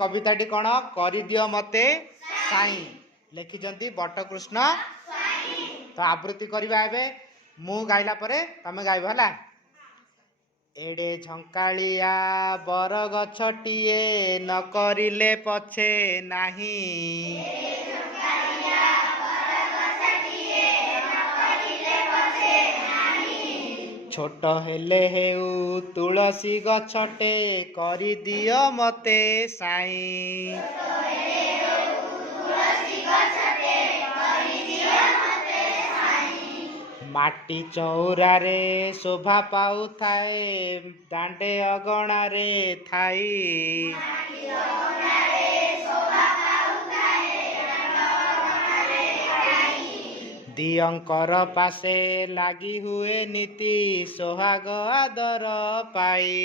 कविताटी कौन करी दियो मते साई लिखिजंती बटकृष्ण तो आवृत्ति करवा एबे मु गाइला परे तमे गाइब हला। एडे झंकालिया बर गछटिए न करिले पछे नाही छोट हेले हेउ तुलसी गछटे करी दियो मते साई माटी चौरारे शोभा पाऊ थाए दांडे अगणारे थाई दियंकर पासे लागी हुए नीति सोहाग आदर पाई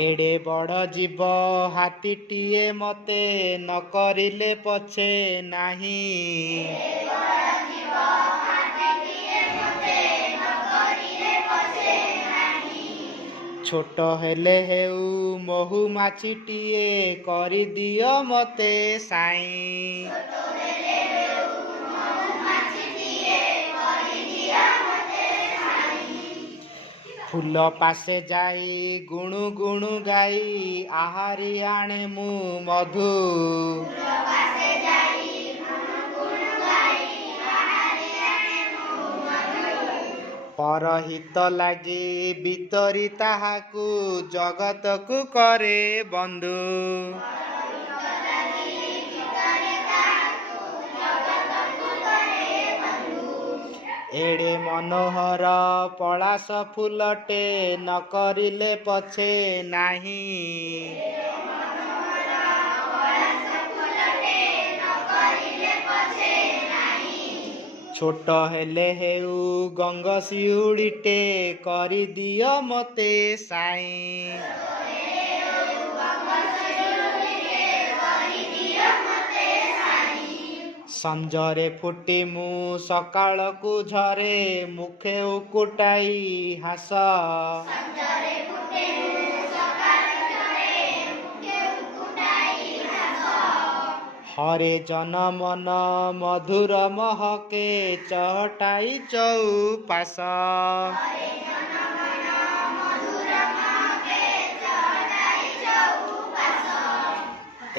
एडे बड़ जीव हाथीटीए मते न करिले पछे नाही छोट हेले हेउ महु माछीटीए करी दियो मते साई फूल पासे जाई गुणु गुणु गाई आहारी आणे मु मधु परहित लागी बितरी ताहाकु जगत को करे बंधु एडे मनोहर पलास फूलटे न करिले पछे नाही छोट हेले हेउ गंग सिउड़ीटे करी दियो मते साई संजरे फुटी मु सकाळ को झरे मुखे उकुटाई हास हरे जन मन मधुर महके चहटाई चौपास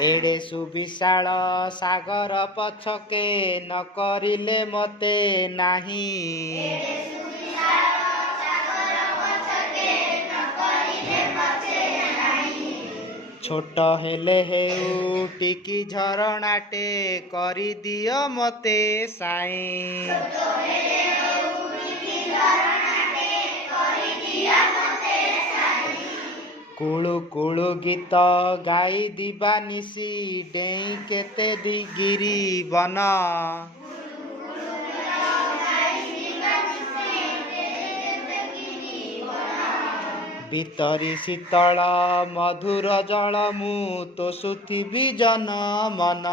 एडे सुविशाल सागर पछके न करिले मते नाही छोट हेले हेउ टिकी झरणाटे करी दियो मते साई कुळु कुळु गीत गाई दिबा निसी डेई केते गिरी बन भीतरी शीतल मधुर जल मु तो सुथिबी जन मन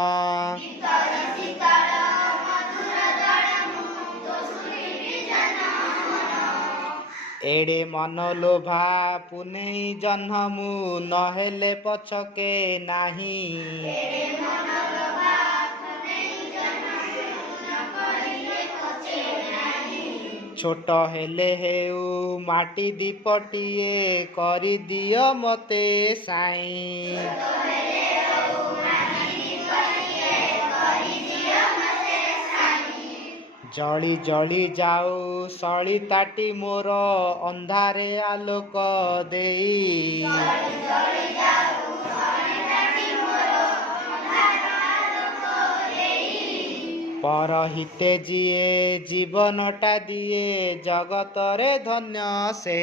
एडे मन लोभा पुनै जन्ह मु नहेले पछके नाही छोट हेले हेउ माटी दीपटिए करी दियो मते साई जली जली जाऊ सलिताटी मोर अंधारे आलोक देई परहिते जिए जीवनटा दिए जगतरे धन्य से।